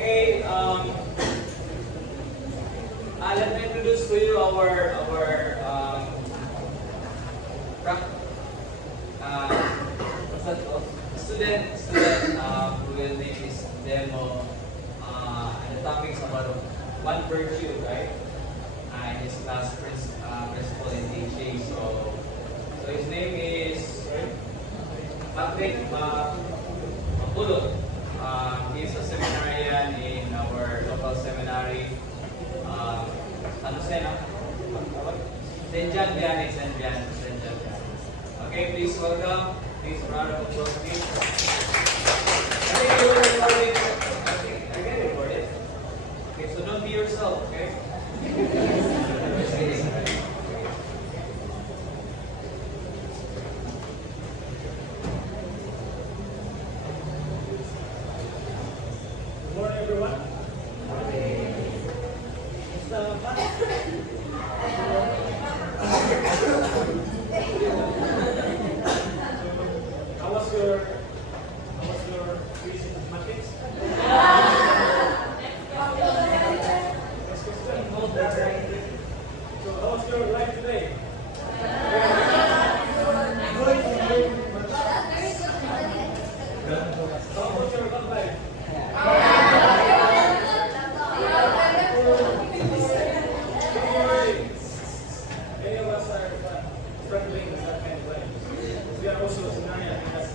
Okay, let me introduce to you our what's that called? Student who will make this demo. And the topic is about one virtue, right? And his class principal in DJ. So his name is Patrick Mapulot. He's a seminarian in our local seminary. Ano siya, no? St. John Vianney, St. John. Okay, please welcome. Please round of applause, please. I think you were recording. I can record it. Okay, so don't be yourself, okay? Just kidding. Good morning, everyone. How was your recent mathematics? So how was your life today? How was your love life? Many of us are struggling with that kind of life. We are also a scenario that's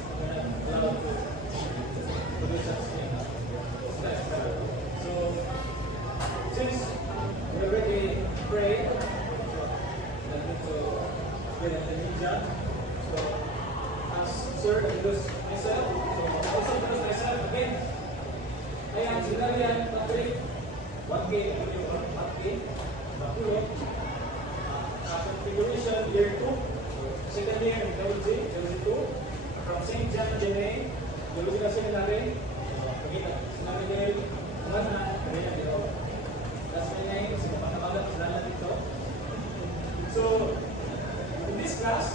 allowed to do such things. So, since we already prayed, I need to get at the ninja. So, as Sir introduced myself, so I also introduce myself again. I am Sinarian Patrick, 1K, Mapulot. Configuration year 2, second year in theology 2, from St. John Vianney, Theological Seminary, Seminary, that's my name, kasi kapag sila dito. So, in this class,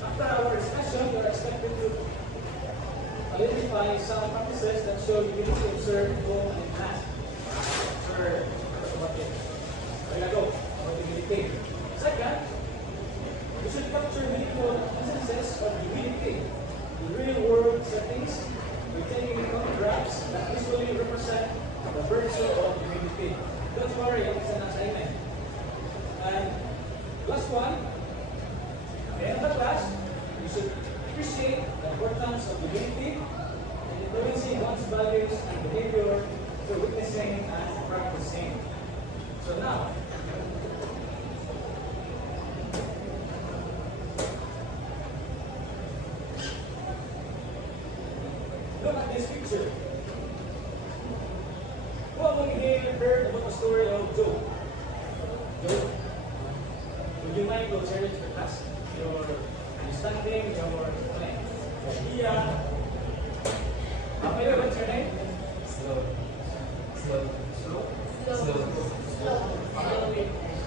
after our discussion, we are expected to identify some practices that show unity of serve, home, and class. Sir, second, we should capture meaningful instances of divinity in real-world settings by taking photographs that visually represent the virtue of divinity. Don't worry, it's an assignment. And last one, at the end of the class, we should appreciate the importance of divinity in influencing one's values and behavior through witnessing and practicing. So now, look at this picture. Who among you heard about the story of Job? Job? Would you mind to share it with us? Your understanding, your idea. What's your name? Slow.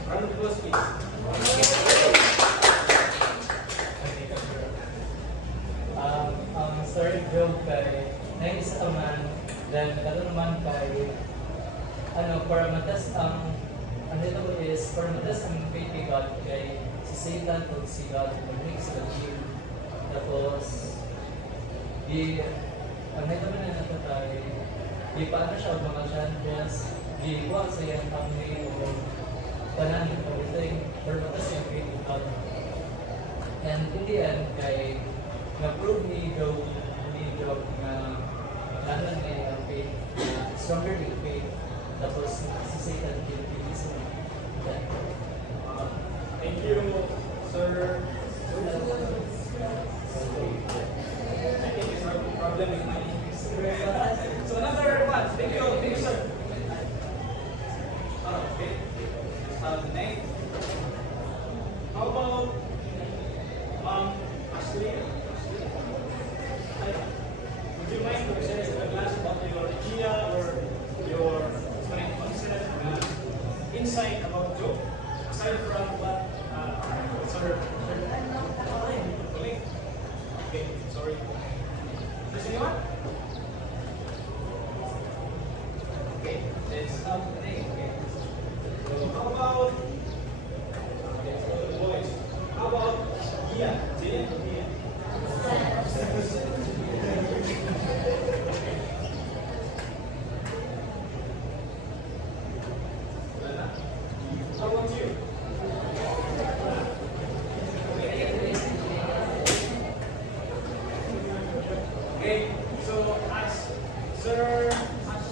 Round of applause, please. Story Job kay nais man then karon naman kay para matas ang ito is para matas ang faith kay God kay si Satan o si God mix the two tapos ang ito man na natatay di paano siya mga chances di buwag sa iyang family o tanan everything para matas yung faith kay God and in the end kay na-prove ni Job na lalo na yung faith, stronger yung faith, tapos si Satan kinikilis mo. Thank you, Sir. I think it's a problem with my so another one. Thank you, sir. Okay. The name. How about Ashley? Would you mind to share to the class about your idea or your insight about Job, aside from what Sir Okay, sorry. Does anyone? Okay, let's start with the name. Okay. So how about, okay, so the boys. How about Ian? Ian? Ian. How about you? Okay, so as Sir as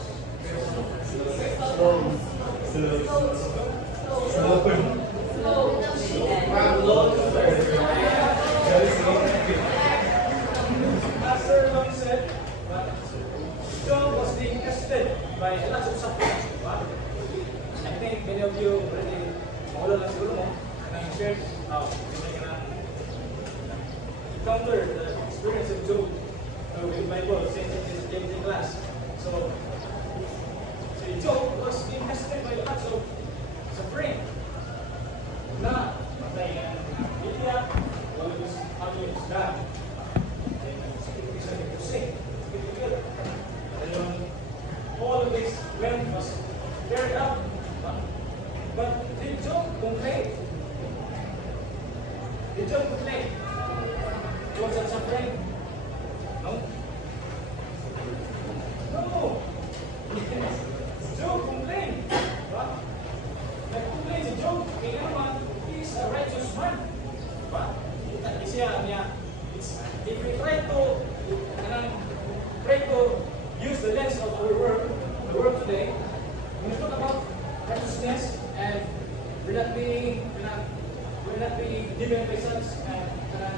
Sir Long said, Job was being tested by lots of suffering. I think many of you already mawala lang siguro mo and shared how you can encounter the experience of Job with the Bible since it is in class. So Job was being tested by lots of suffering. Na patay ang pamilya, wala yung family is God. All of this wealth was carried up. But did Job complain? Did Job complain? Was that suffering? No? No! Job complained. Right? Nag-complain si Job. Kaya naman, he is a righteous man. Right? If we try to use the lens of our world, the world today, when we talk about righteousness and we're not being given by such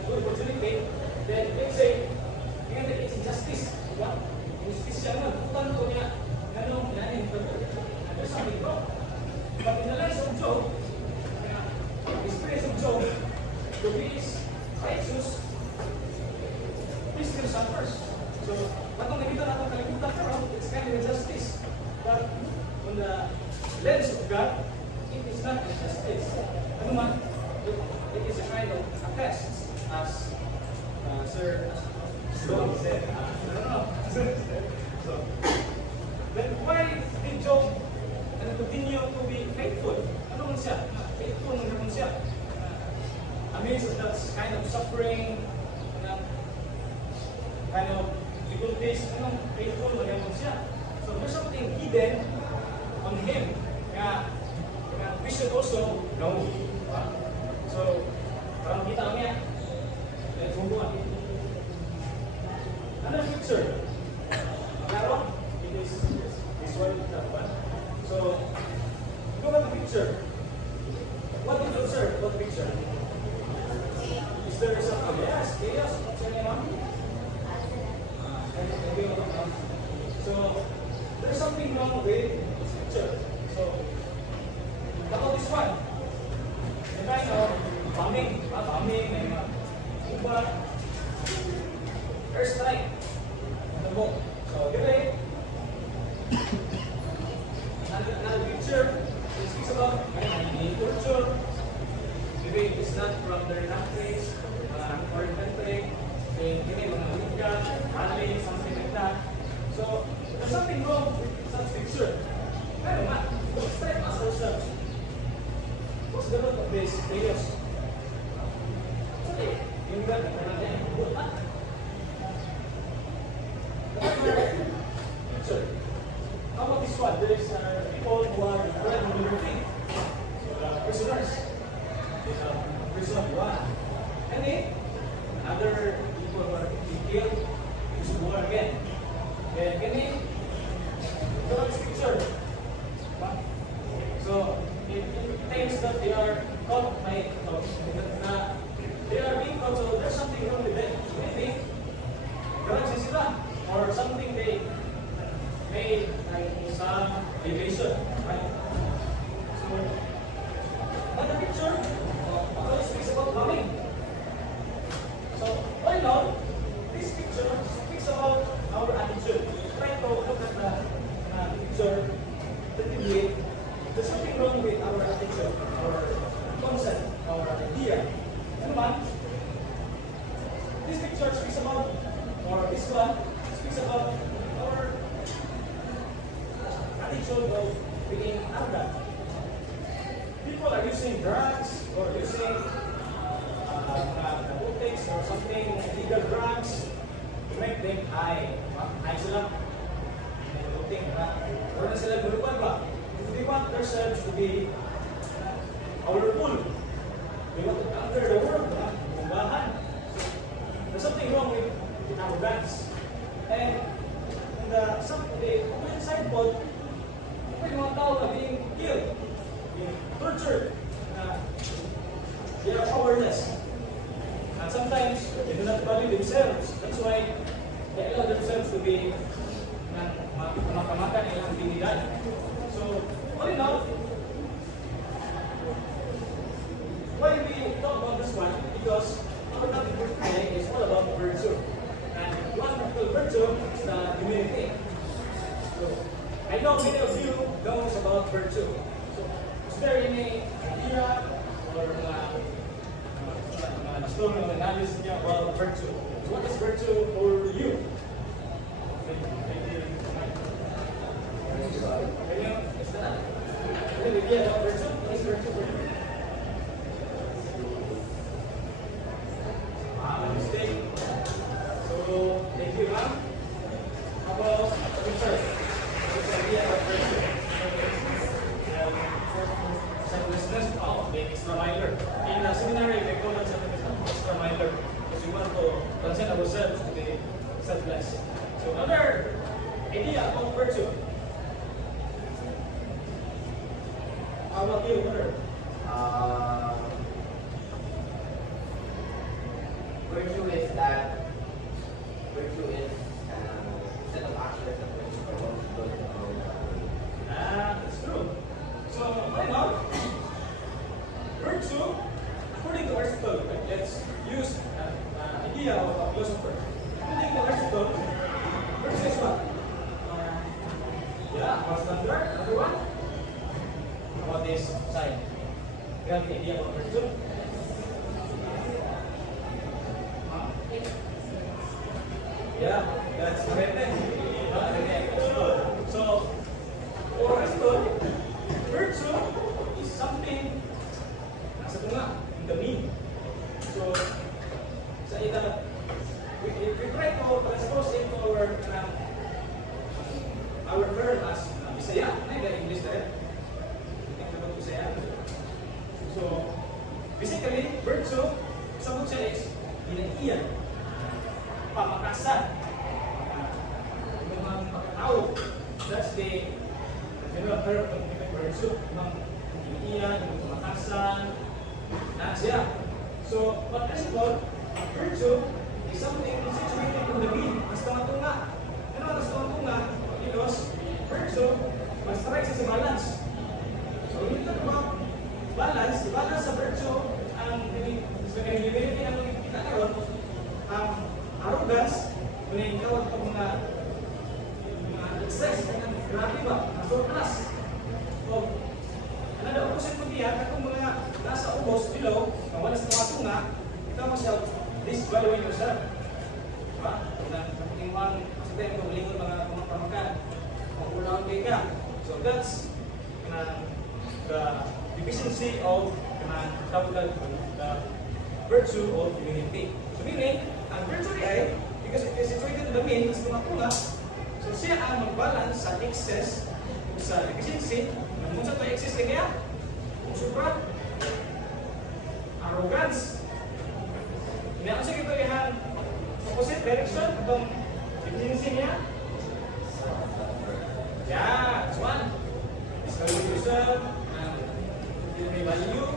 good opportunity, then they say, it's injustice. Diba? Injustice siya naman. Tututan ko niya, ganun, yanin, there's something wrong. But in the lens of Job, the experience of Job, to be righteous, he still suffers. So, patong nakita natin kalimutan pero it's kind of injustice. But on the lens of God, it is not injustice. Ano man, it is a kind of a test, as Sir Sloan said. I don't know. So, then why did Job continue to be faithful? Ano man siya? Faithful naman siya. Amidst that kind of suffering, kind of difficulties, faithful naman siya. So there's something hidden on him. We should also know. So, parang kita niya. Let's move on. Another picture. Klaro? It is this one, that one. So, look at the picture. What did you observe? What picture? Is there something? Yes, chaos. What's your name? So, there's something wrong with this picture. So, how about this one? The kind of bombing, and ubat, airstrike on the boat. So, today, another picture, it speaks about the torture. Maybe it's not from their countries, foreign country, maybe mga liga, rally, something like that. So, there's something wrong with such picture. Pero nga, let's try to ask ourselves, what's the root of this chaos? Okay, yung God, good, huh? Picture. How about this one? There is people who are dead on their feet. Prisoners. Prison of war. And then, other people who are being killed, prison of war again. Then, look at this picture. So, it claims that they are caught by, they are being caught, so there's something wrong with them. Maybe, grudges sila, or something result of being arrogant. People are using drugs or using narcotics or something, illegal drugs, to make them high. High sila. Or na sila gulupan ba? They want themselves to be powerful. They want to conquer the world. Kumbahan. There's something wrong with arrogance. And on the opposite side po, may mga tao na being killed, being tortured, they are powerless. And sometimes they do not value themselves. That's why they allow themselves to be makamatan ilang dignidad. So, all in all, why we talk about this one? Because our topic for today is all about virtue. And one particular virtue is the humility. So, I know many of you knows about virtue. So, is there any idea or strong analysis about virtue? So what is virtue for you? Any idea about virtue? What is virtue for you? Mistake. So, thank you, ma'am. How about sir? What's the idea about virtue? Selflessness. Oh, the extra miler. In a seminary, they call that extra miler. Because we want to transcend ourselves to be selfless. So, another idea about virtue. How about you, brother? Virtue is that set of actions that promote good. That's true. So, right now, virtue, according to Aristotle, right, let's use an idea of a philosopher. According to Aristotle, virtue is what? What's number one? How about this side? You have the idea about virtue? Yeah, that's correct. So, for Aristotle, virtue is something nasa tunga, in the mean. So, sa ita, we try to transpose into our term as Bisaya. English na rin. Bisaya. So, basically, virtue, sabot siya is hinaiyan, pamakasan, mga pagkatao. That's the general term of virtue. Mga hinaiyan, pamakasan, na siya. So, what is it called? Virtue is something situated in the mean. Mas tunga-tunga. Ano ang mas tunga-tunga? Because virtue must strike sa balance. So, when you talk about balance, the balance sa virtue, ang humility ang kita karon, ang arrogance, kung yung tawag pa mga excess, grabe ba, surplus. So, ano daw, opposite mo diyan, katong mga nasa ubos, below, na wala sa tunga, ikaw mo siya disvaluing yourself. Diba? Nagpapatimuan, sa tayo kung lingon mga pamakan, kung ulang ka. So, that's the deficiency of the virtue of humility. So meaning, ang virtue ay, because it is situated in the mean, mas tunga-tunga, so siya ang mag-balance sa excess, sa deficiency, kung sa ito excess kaya, kung sobra, arrogance. Hindi ako sige ito yung opposite direction, itong deficiency niya. Yeah, that's one. Disvalue yourself, hindi may value,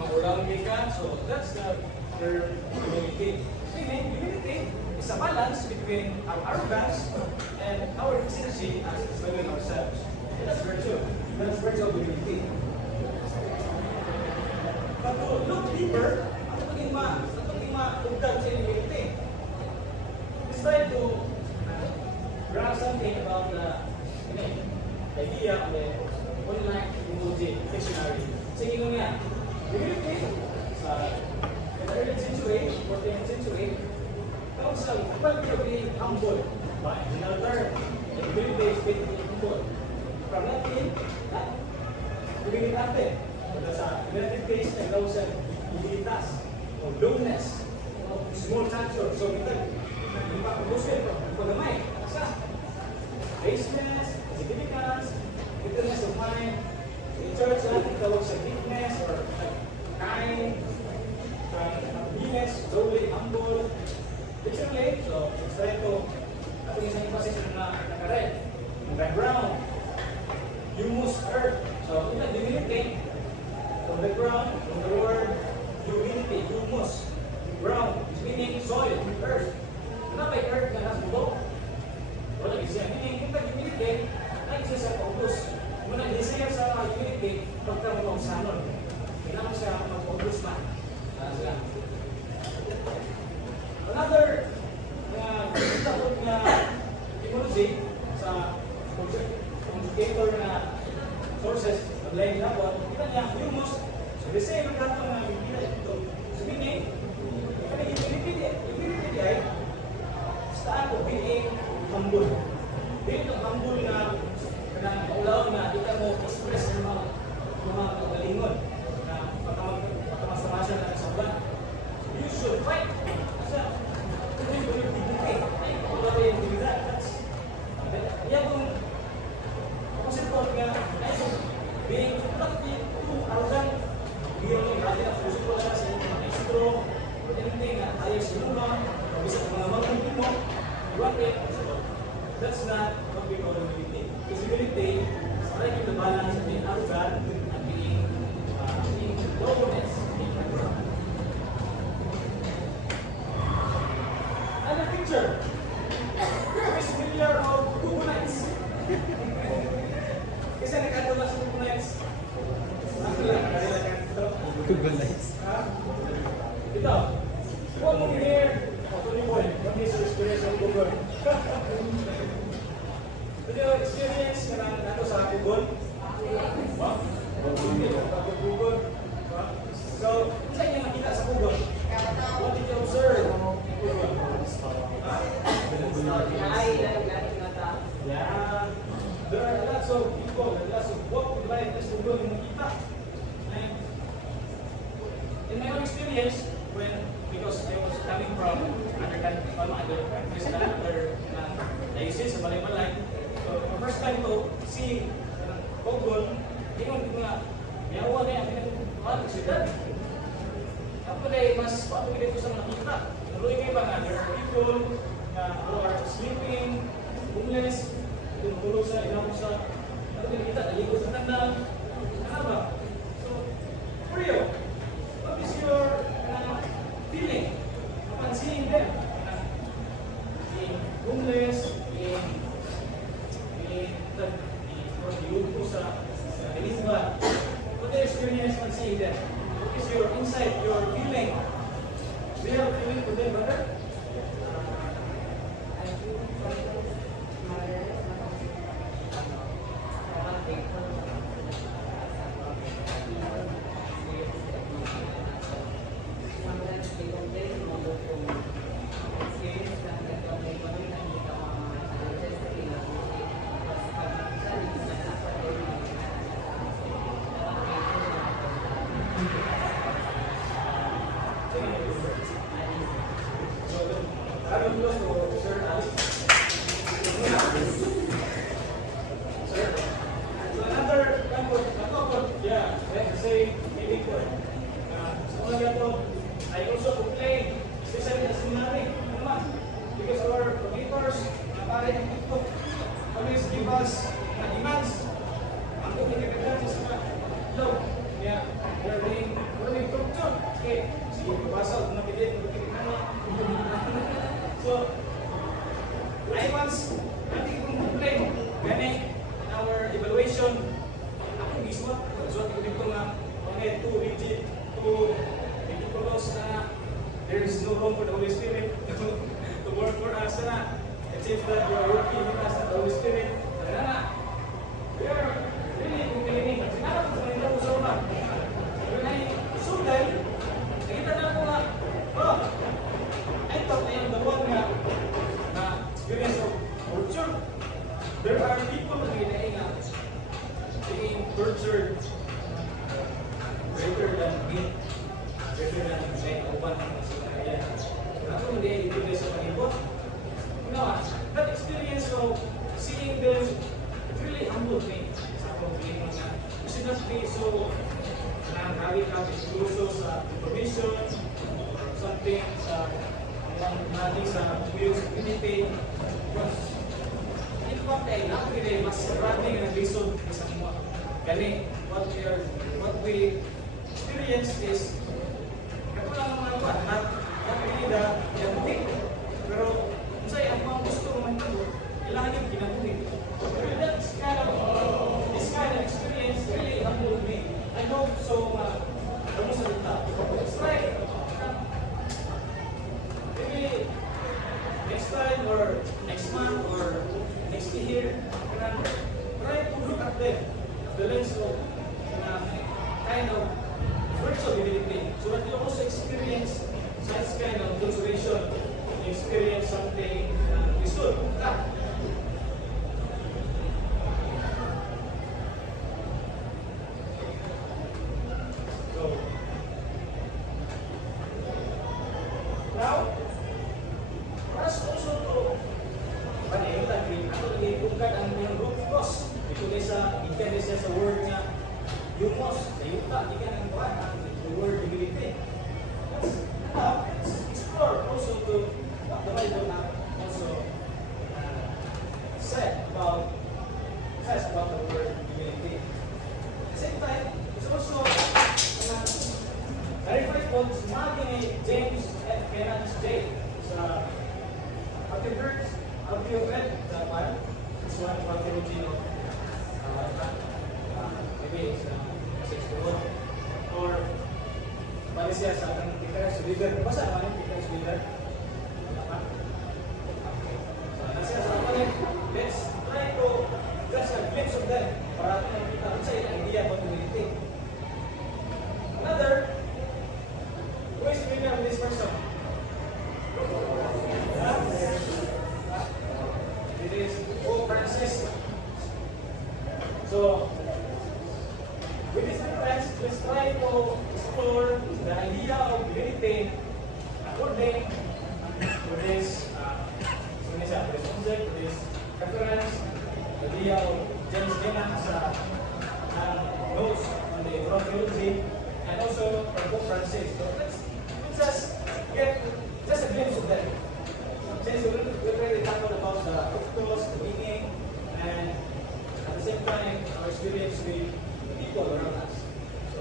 magulang ka. So that's the term humility. Meaning, humility is a balance between our arrogance and our deficiency as valuing ourselves. And that's virtue. That's virtue of humility. But to look deeper, ano paging maugdan sa humility? Let's try to grab something about the idea of the online emoji dictionary. Sige mo nga, humility sa early century, 14th century, tawag sa being humble. By another term, humility is faithful to God. From nothing, humility. Sa negative case, naglaw sa humilitas o lowness o small stature. So, kita, yung pag-usap ko, pag-gamay, sa baseness, significance, bitterness of mind. In church, natin tawag sa weakness or kind, happiness, lowly, humble. Literally, so, it's try to, atong isang emphasis na naka-red. Background, humus, earth. So, ito, humility. From the ground, from the word, humility, humus. Ground, is meaning soil, earth. Ano ba yung earth na nasa bulo? Wala siya. Meaning, kung humility, ay siya sa paubos. Muna, hindi siya sa humility, pagka mapausanon. Kailangan siya mag-paubos na. Another takot na etymology sa conjugator na sources of laying lapon, kita niya, humus, so the same ang lahat na bibila ito. So meaning, kami humility ay sa ako, being humble. Being humble na kaulaw na kita mo express ng mga kagalingon na pagkamasamasan na sa buwan. You should fight. Being productive, arrogant, bigyan mo natin ang puso ko lang sa inyong maestro, or anything na ayaw sa luma, o bisa ng mga magunin mo, you want it, that's not what we call humility. Because humility is striking the balance between arrogant and being lowness. Another picture. Are you familiar of Google Nights? Kasi nagkataon sa Google Nights. Google Nights. Ito. What mo here? Tony Boy. What is your experience on Google? Ito yung experience na nato sa Google. Google. So, saan yung makita sa Google? What did you observe? Google. Yeah. There are lots of people, lots of walk of life that's Google yung makita. And in my own experience, because I was coming from other diocese sa Balay-Balay, so the first time to see Google, tingnan ko nga, yawa na yan, pinag-uwan, ako dahil mas pato dito sa nakita. Tuloy kayo ba nga, there are people who are sleeping, homeless, tulog sa ilang sa ano kita, naligo sa tanda. Ano ba? So, for you, what is your feeling upon seeing them? Being homeless, being ko sa Elizabeth. What is your experience on seeing them? What is your insight, your feeling? Do you have a feeling for them, brother? I also complain, especially the seminary, because our commuters, always give us demands. Ang kumikaganda sa mga law. Kaya, they're being tortured. Okay, sige, pabasa, kumapilin, so, I once, natin kong complain, gani, in our evaluation, ako giswat ko dito nga, too rigid, too ridiculous na there is no room for the Holy Spirit to work for us na. It seems that you are working with us, the Holy Spirit. We are really complaining. Sinarap ko sa mga ito sa una. When I saw them, nakita na ko nga, I thought I am the one na experience of torture. sa community. In fact, ay napili mas marami nga lisod sa mga. Kani, what we experience is ako lang mga kuwan, napili na yabuti. Pero kung sa'yo, ang mga gusto mo magtalo, kailangan yung ginabuti. Pero this kind of experience really humbled me. I hope so, almost at the top. It's like, maybe next time or next month or next year, try to look at them, the lens of kind of virtual divinity, so that you also experience such kind of consolation, you experience something useful. So, now, us also to panayutan din ako ibukat ang mga root cause ito sa ikan siya sa word niya humos sa yuta ikan ang buwan the word divinity. Let's explore also to what the Bible also says about the word divinity. At the same time, it's also clarify po sumagi ni James at Kenneth J. sa have you read the Bible? This one about theology of maybe it's 61 or bali siya sa ating Peter's leader. Basa naman yung Peter's leader? So, nasa sa atin, let's try to just a glimpse of them para natin makita kung sa ilang idea about humility. Another, who is familiar with this person? It is Pope Francis. So, with this reference, let's try to explore the idea of divinity according to this subject, this reference, the idea of James Denham notes on the theology, and also from Pope Francis. So let's just get just a glimpse of that. Since we already talked about the purpose, the meaning, and at the same time, our experience with the people around us. So,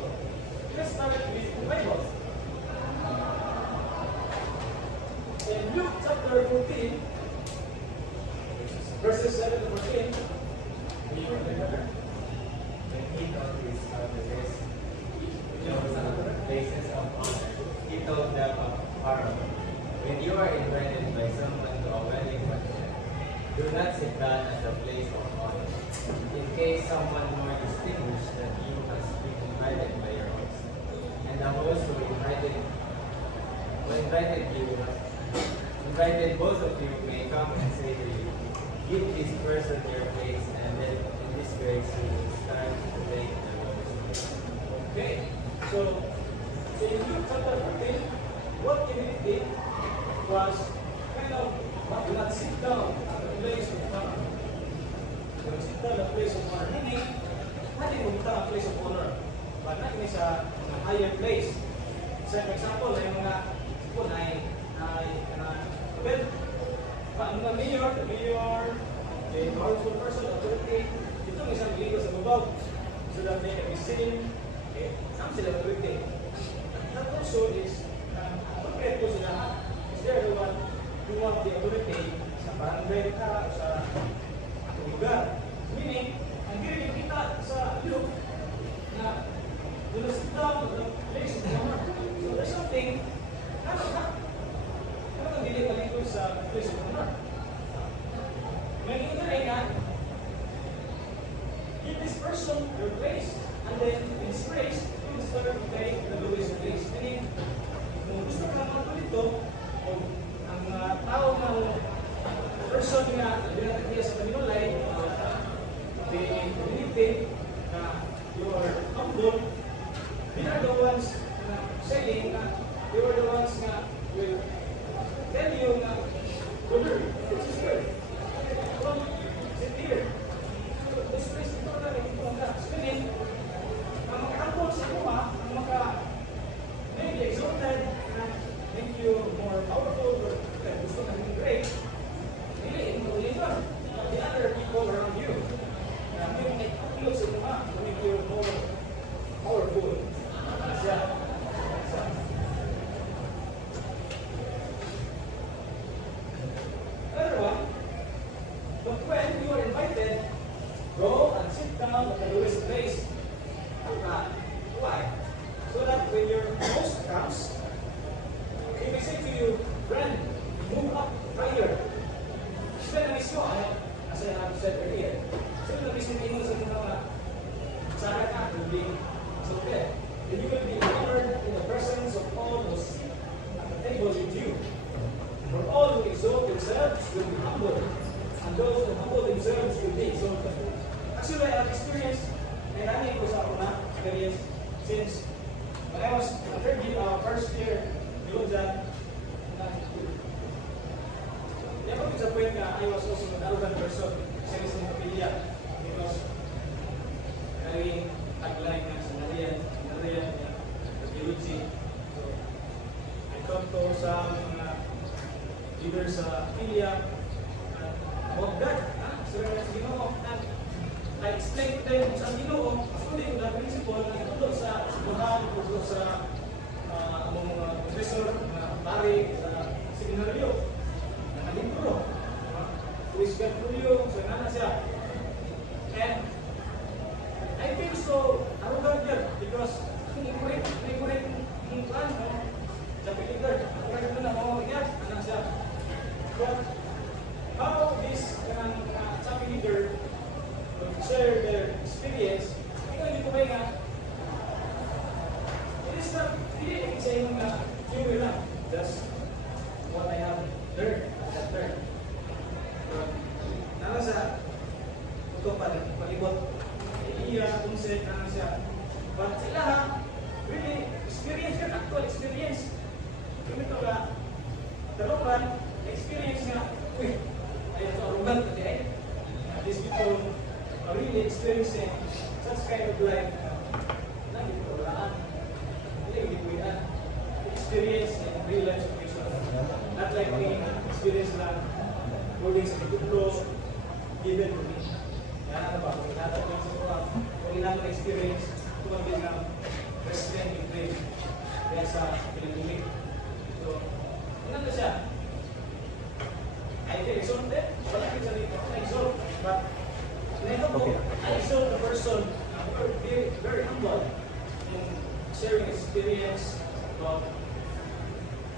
let's start with the Bible. In Luke chapter 14, verses 7 to 14, When he told his followers, places of honor, he told them of Pharaoh, when you are invited by someone to a wedding function, do not sit down at the place of honor, in case someone more distinguished than you has been invited by your host. And the host who invited both of you may come and say to you, give this person your place, and then in this way you will start to take the lowest. okay. So in Luke chapter 14, what divinity was kind of do not sit down at the place of honor. Do not sit down at the place of honor. Meaning, hindi mo punta ang place of honor. But not in a higher place. So, for example, yung mga well, the mayor, the powerful person, authority, ito ang isang ligo sa babaw. So that they can be seen, okay, saan sila authority. That also is, konkret po sila, is there the one who have the authority sa barangay ka, sa lugar. Meaning, ang hindi kita sa Luke na sit down the place of honor. So there's something, ano kang hindi palingkod sa place of honor? May hintaray nga, give this person your place, and then in his place, you will start to take the lowest place. Meaning, kung gusto ka naman dito, o ang tao ng person na binatagya sa paminulay, the community na you are humble, they are the ones na saying na they are the ones na will tell you na, brother, this is good. Don't sit here. This place, ito na rin, ito na. So, meaning, ang makahambol sa kuma, ang make you exalted, make you more powerful, gusto na ko, as I have said earlier, so nag-isipin mo sa mga sana ka will be exalted. And you will be honored in the presence of all who sit at the table with you. For all who exalt themselves will be humbled, and those who humble themselves will be exalted. Actually, I have experienced, and I think it was our experience, since when I was first year, Dilojan, never to the point that I was also an arrogant person, since in Pamilya, because I like na sinarian, Diluji. So, I talked to some leaders sa Pamilya, about God, sila na sa Ginoo, and I explained to them sa Ginoo, according to the principle na itulog sa buhan, itulog sa mga professor, pari, sa seminaryo, libro, Luis Gatulio, so nana siya. And I feel so arrogant here because may correct yung plan, no? Sa Pilipper, correct ko na mga yan, nana siya. But how this sabi leader will share their experience, hindi ko nga, it is not really saying na you will not, just what I have learned. Nala sa ito palibot iya kung sa nala siya but sila ha really experience ka actual experience kami ito ka talupan experience nga uy ayaw ito arrogant kasi these people are really experiencing such kind of life na hindi ko walaan hindi ko yan experience in real life situation not like being experience lang holding sa tutlo, given to me. Yan ano ba? Kung itatapos sa mga, kung ilang experience, tumagin ng president in grade. Kaya sa Pilipinig. So, ano na siya? I feel exalted. Wala kong sabihin ko, I exalt. But, I exalt the person very, very humble in sharing experience about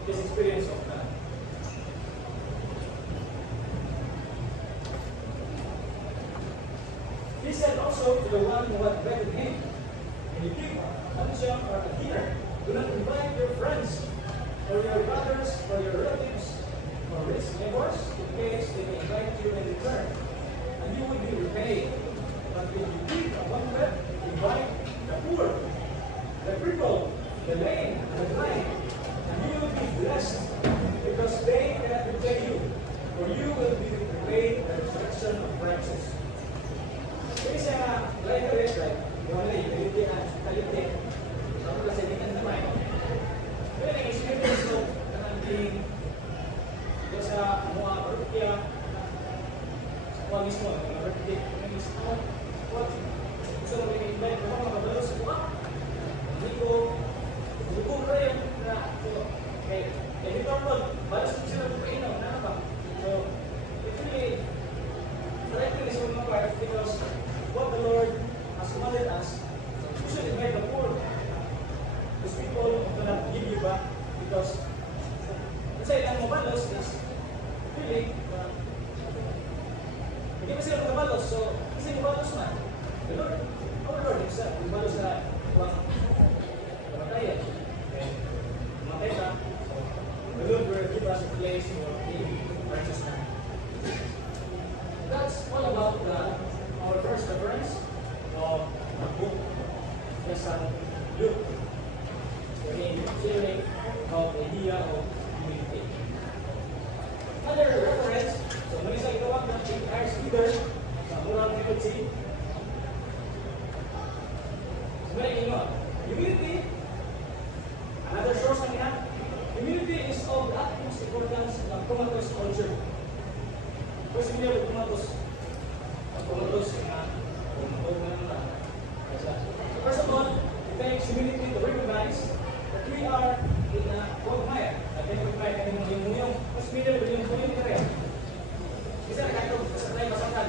his experience of God. He said also to the one who had invited him, when you give attention or a dinner, do not invite your friends, or your brothers, or your relatives, or rich neighbors, in case they may invite you in return, and you will be repaid. But if you give a banquet, invite the poor, the crippled, the lame, and the blind, and you will be blessed, because they cannot repay you, for you will be repaid the resurrection of righteous. Jadi saya belajar gimana nih dari kalian aku rasa ini kan namanya ini yang experience tuh dengan di dosa semua rupiah semua mismo berarti ini semua buat bisa lebih baik memang baru semua ini kok hukum yang nah kayak jadi tonton balas bisa lebih enak kenapa so itu directly is one of our because what the Lord has commanded us, we should invite the poor. Those people cannot give you back because let's say ang mabalos is really hindi pa sila mabalos so kasi mabalos man the Lord, our Lord himself mabalos sa kuwang kamatayan and mamatay ka so the Lord will give us a place for being righteous man. That's all about our first reference of the book of Luke. We're sharing about the idea of humility. Another reference, so muli sa itawag ng Irish leader sa Moral Theology. So very humility, another source na yan, humility is of the utmost importance in the comatose culture. First, hindi ako kumatos na first of all, it takes humility to recognize that we are in a quagmire. Identify kami ng yung mas middle yung kunin ka rin. Isa na kayo, masakan.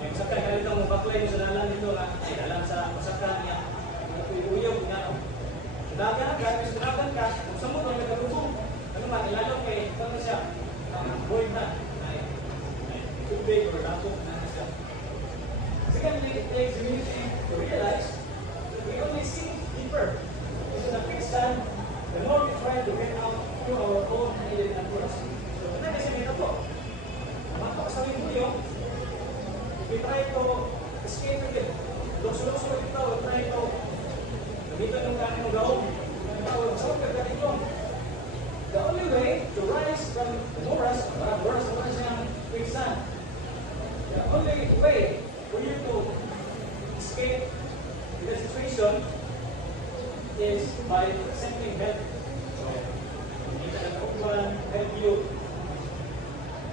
Ay, masakan ka rito, mabaklay mo sa dalan nito na ay dalan sa masakan niya. Uyog nga. Dagan ka, kung sa mo kung nagkatubong, ano man, ilalong kay, ano siya, void na, tubig or lapok na nasa. Secondly, it takes humility to realize that we only sink deeper into the quicksand the more we try to get out through our own hidden efforts. So, ito kasi may ito. Matok sa limbuyo, we try to escape with it. Lukso-lukso ito, we try to gamitan ng kanin ng gaon. The only way to rise from the morass ng quicksand, the only way for you to escape the situation is by accepting help. So, hindi ka nagkukuhan, help you,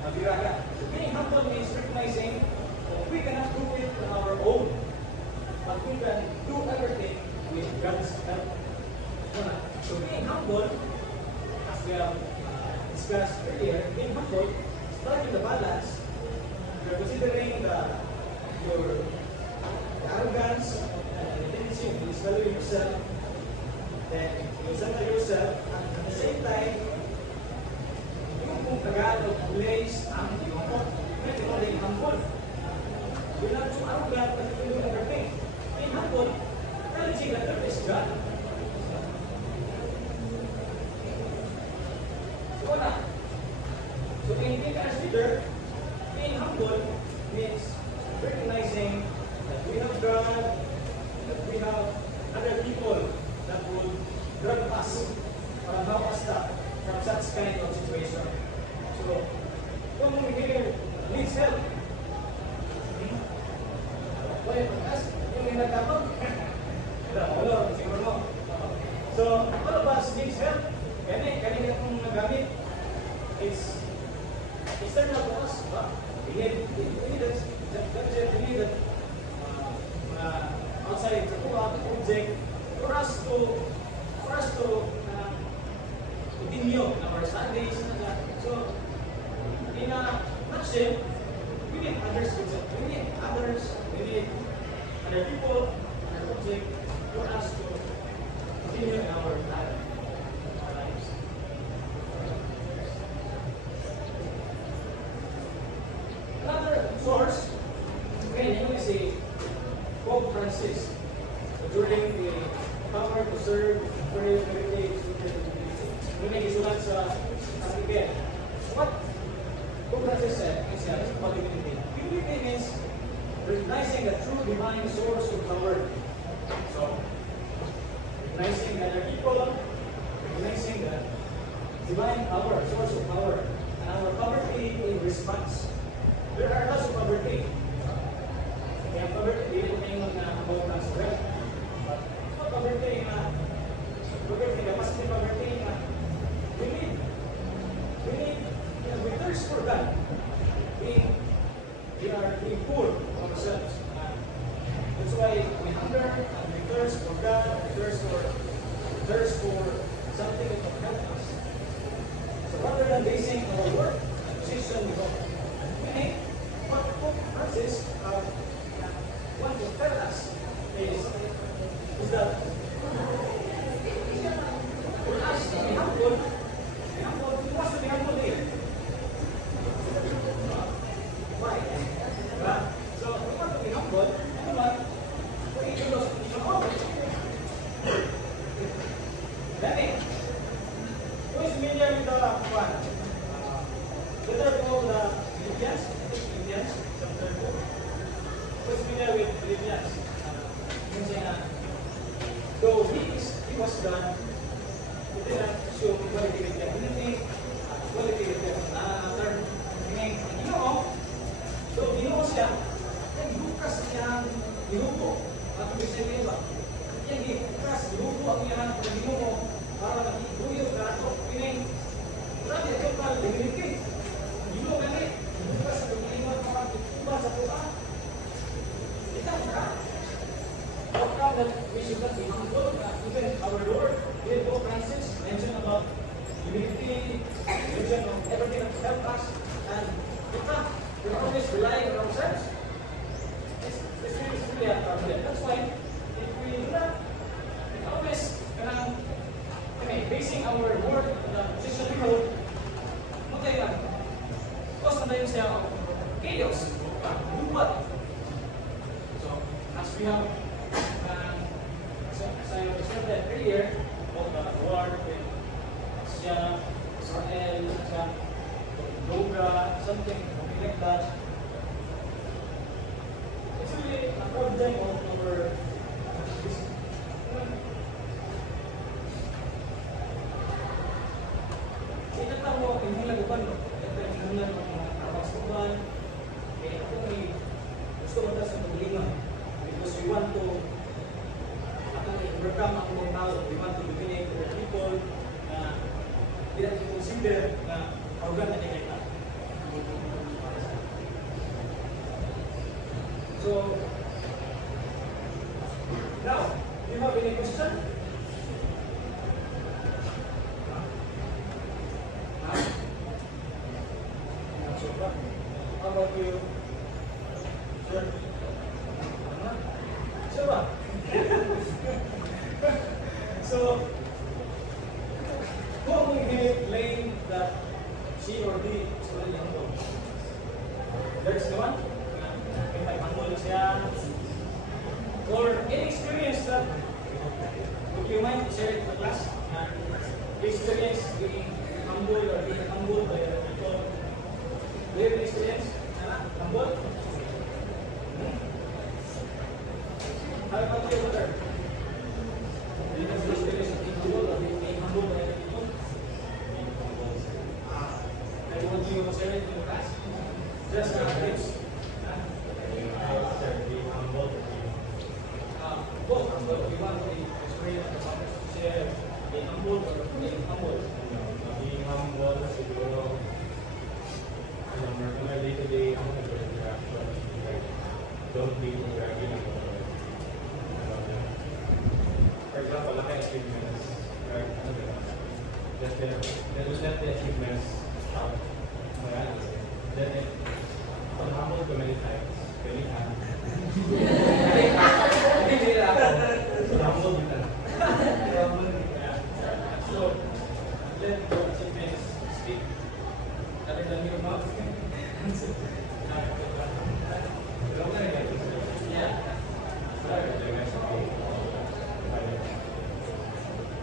mabiraga. So, being humble means recognizing that we cannot do it on our own, but we can do everything with God's help. So, being humble, as we have discussed earlier, being humble, striking the balance, you're considering your arrogance and the tendency of disvaluing yourself, then you center yourself, and at the same time, yung kung Tagalog place ang iyong pwede mo rin humble. You're not too arrogant that you can do everything. Being humble, acknowledging that there is God. So in being as leader, being humble means recognizing that we have God, that we have other people that would grab us or help us from such kind of situation. So kung here needs help, yung nagkakot, wala, siguro mo. So all of us needs help. Kanina kung nagamit, it's external to us, but we need that outside the object for us to continue our studies. So in a nutshell, we need others, we need other people, other object for us to continue in our life. Another source, again, you see Pope Francis during the power to serve, pray, meditate, isulat sa Article. What Pope Francis said is about humility. Humility means recognizing the true divine source of the word. So, recognizing that there are people, recognizing the divine power, source of power, and our poverty in response. There are lots of poverty. Kaya poverty, hindi ko tingin na about ng strength. But poverty na, mas hindi poverty na, we need, we thirst for God. We are being poor of ourselves. That's why we hunger and we thirst for God, we thirst for something that can help us. So rather than basing our work and position with God, what Pope Francis wants to tell us is that for us to be humble, we must be humble here. Why? So we want to be humble, but for each of us, then who is familiar with the one? Letter of the Philippians, chapter 4. Who's familiar with Philippians? Though he was God, he did not show equality with divinity, equality with another. Meaning, though Ginoo siya, yung bukas niyang ginupo, at ibig sabihin ba? Yung bukas, ginupo ang iyang Ginoo para makikuyo ka ito. Meaning, grabe ito para divinity. Ginoo ganit, bukas sa pagkiliman para ituba sa tuwa. Ito ka. How come that we should not be humble, even our Lord siya of chaos, gubat. So, as we have, as I said earlier, about the word with siya, Israel, siya, yoga, something like that. It's really a problem of our inatang mo, hindi lagupan mo. Ito yung hinungan ng mga kapasukan. Kaya ako may gusto mo tayo sa paglingan. Because we want to overcome ang mga tao. We want to dominate the people na hindi natin consider na arrogant na kita. So, now, do you have any question? How about you? Sir? Sure ba? So, who among you claim that she or he is already humble? There's no one? May humble siya? Or any experience that would you mind to share it to the class? Experience being humble or being humbled by other people? Do you have an experience? Humble? How about you, brother? Do you have an experience of being humble or being humbled by other people? I want you to share it to the class. Just tips. Being humble. Both, but we want the experience of others to share being humble or being humble. Being humble, siguro, our day-to-day interaction, like, don't be bragging about it. For example, like achievements, right? Just let the achievements out. Then I'm humbled too many times. Many times. Humbled with that. Yeah. So, let your achievements speak other than your mouth. Yeah.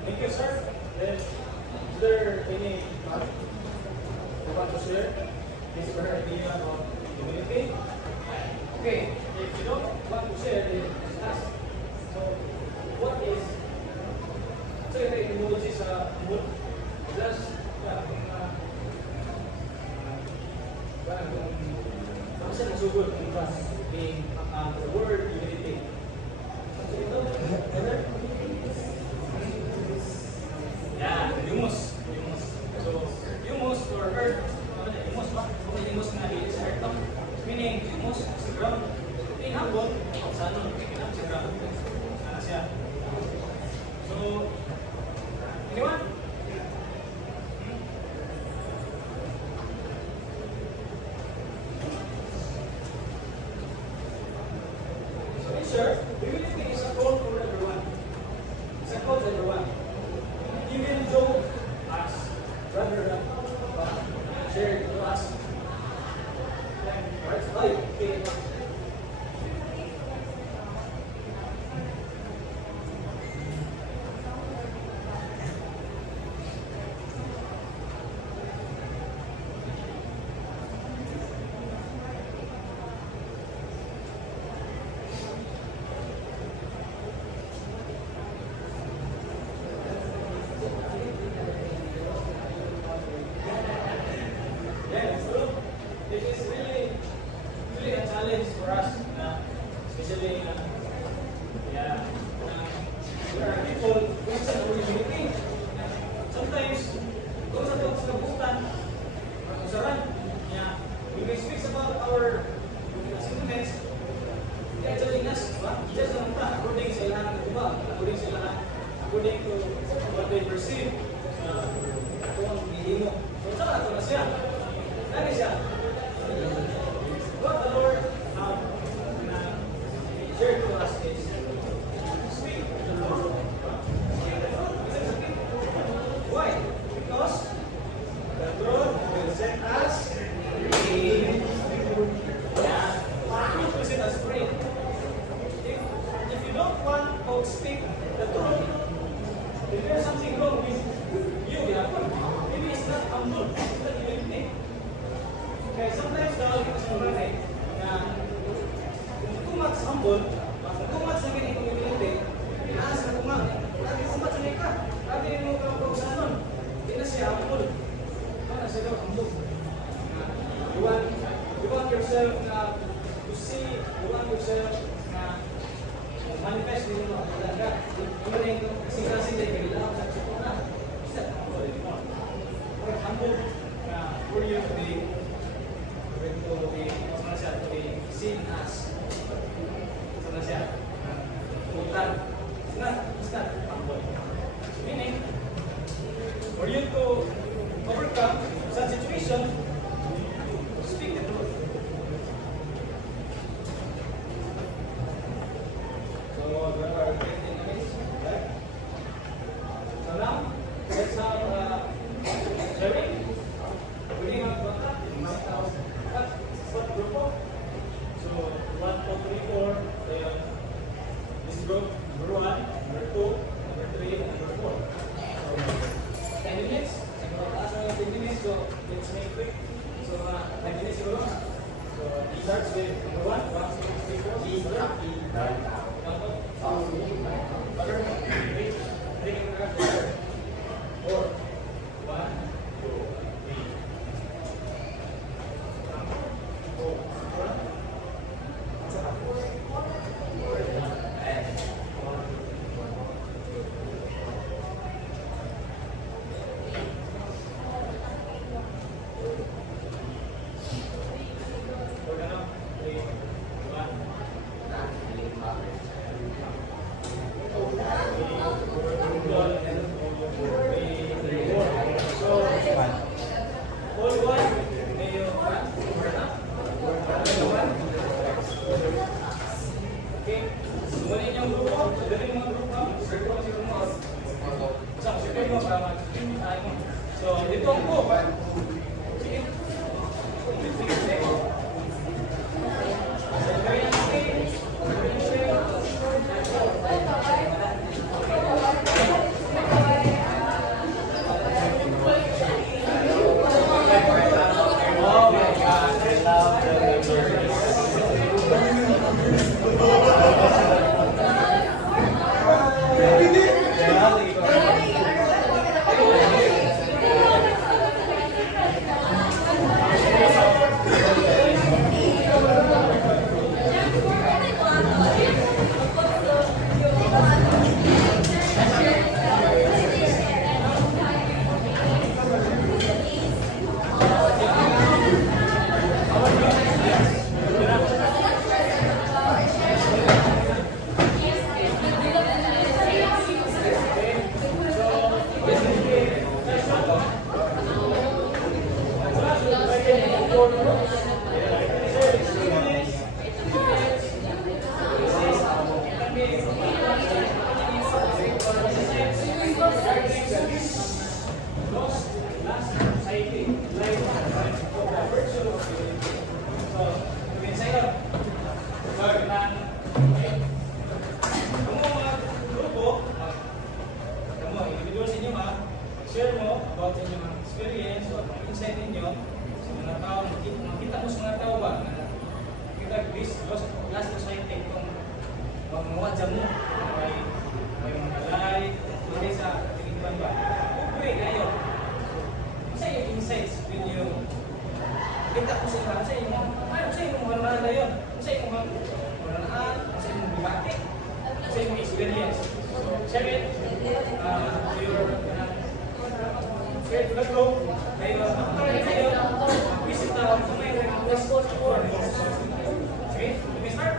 Thank you, sir. Then, is there any you want to share? This is your idea of community. Okay, if you don't want to share, then just ask. So, what is so ito yung emoji sa mood? Just, ano siya nasugod? Diba? Being the word unity. So ito, brother? Yeah, humus. Humus. So, humus or earth. Ano na, humus ba? Okay, humus na sa earth to. Meaning, humus sa ground. Being humble, sa ano, sa ground. Ano siya? So, anyone? Sure, humility is a call for everyone. It's a call to everyone. Even though as brother share it to us. Alright, okay. Yeah, so it is really a challenge for us, especially there are people who question our unity. Sometimes, kung sa itong sinabutan, usaran, when we speak about our sentiments, they are telling us, just naman ta, according sa lahat ng iba, according to what they perceive, kung ang hihimo. So, saan ito na siya? Ano siya? What the Lord shared to us is speak the Lord. Why? Because the Lord will set us free. sometimes daw, ito sa mga na kung too much humble, kung too much na ganito yung pinili, inaas na kumang, lagi too much na ka, lagi mo ka po sa anon, hindi na siya humble. Ano na siya daw humble? You want yourself to see, you want yourself manifest din mo talaga. Yung rin kasi kailangan sa tsukong na. Isa na ako rin mo. For example, for you to be seen as sana siya utang. It's not humble. Meaning, for you to overcome such situation, speak the truth. So there are 15 minutes, right? So now, let's have sharing. We have what group of? So 1, 2, 3, 4. This group, number 1, number 2, number 3, and number 4. So 10 minutes. Last 10 minutes, so let's make it quick. So 5 minutes ago. So it starts with number 1, 1, 2, 3, 4. Share mo about inyong experience o insight ninyo sa mga tao, makita mo sa mga tao ba na kita this last society kung mawadya mo may mga kalay, hindi sa tingin ba? Upre kayo. Sa yung insights when you kita ko sa yung mga na yun, sa yung mga maranaan, sa yung debate, sa yung experience. So, share it to your let's go. Visit the okay, let me start.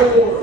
Gracias.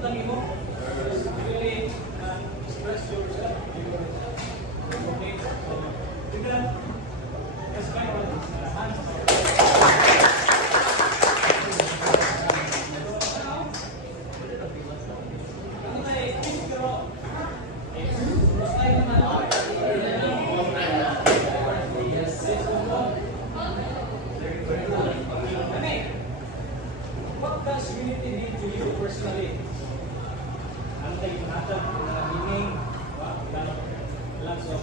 lang mo. Really express yourself. Okay. So, tignan. Let's find out. What does unity mean to you personally? Ano tayo natin na meaning? Lots of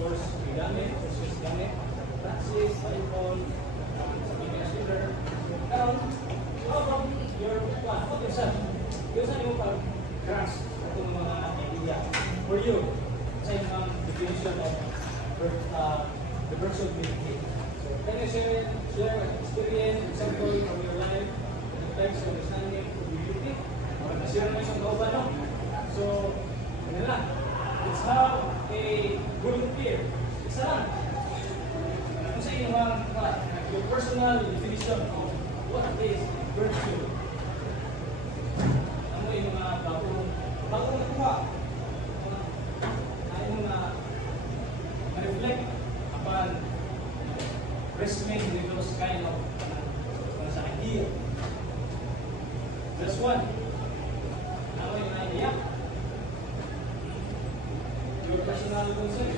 source gamit, sources gamit, Francis, Bible, Peter. Now, how about your one? How about yourself? Yourself yung pag-grasp itong mga idea. For you, sa yung definition of the virtual unity. So, can you share an experience, example from your life, in terms of understanding of unity? Or nasira na isang kauban, no? So, ano lang, let's have a volunteer. Isa lang. Ano sa inyo your personal definition of what is virtue? Ano yung mga bagong nakuha? Ano yung reflect upon wrestling with those kind of sa idea. Just one. Ano yung idea? Your personal concept.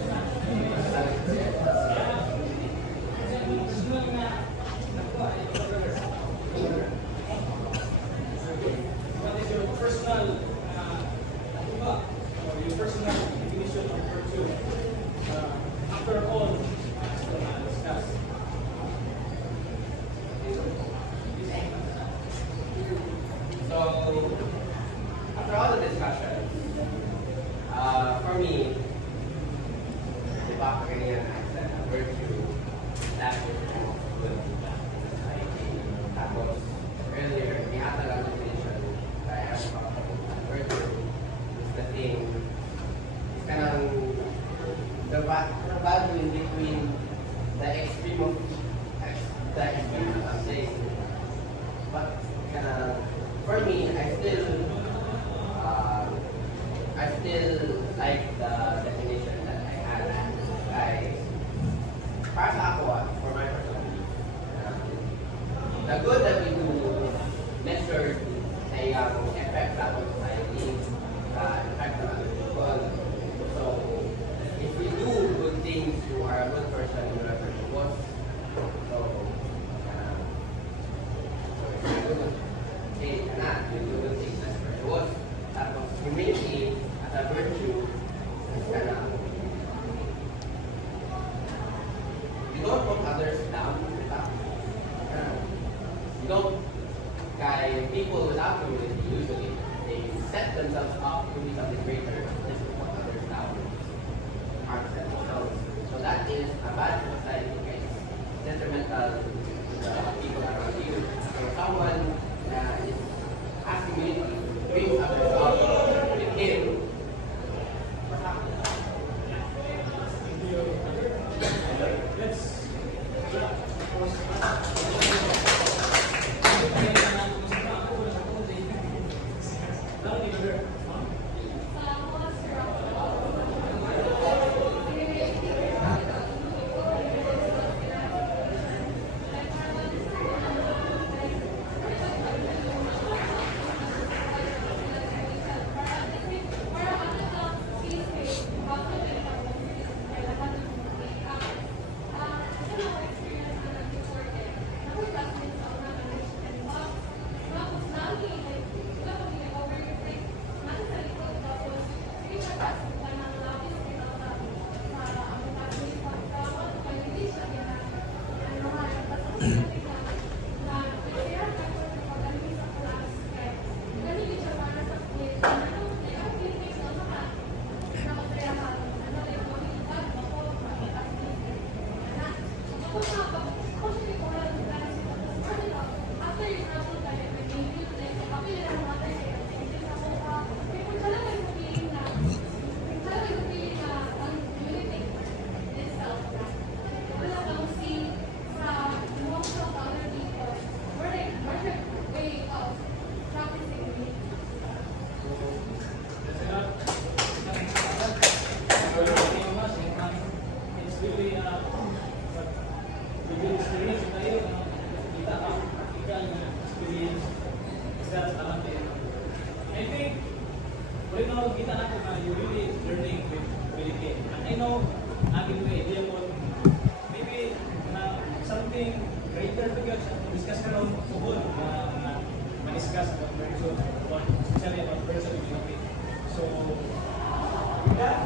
Personal na nakuha. What is your personal nakuha? Or your personal definition of virtue? After all, discuss. So, after all the discussion, for me, the Bakarian accent, virtue, that is good. Tapos, earlier, niyata lang definition that I have about virtue is the thing, it's kind of the value in between the extreme of things. But for me, I still like the definition that I had. Para sa ako, for my personal belief, the good that we do measure ay effect sa ating society, effect sa other people. So, if we do good things, you are a good person, you are a person who was. So, you do good things as a person was. Tapos, humility as a virtue, you don't put others down. You don't, people without humility, usually, they set themselves up to be something greater, just to put others down. So that is a bad society, guys. Detrimental to the people around you. So someone is has humility, brings others up with him. What happens? know, kita natin na you're really learning with Philippine. And I know, aging may idea mo, maybe something greater to God, discuss ka rin tungkol na ma-discuss about virtue, especially about person with unity. So, with that,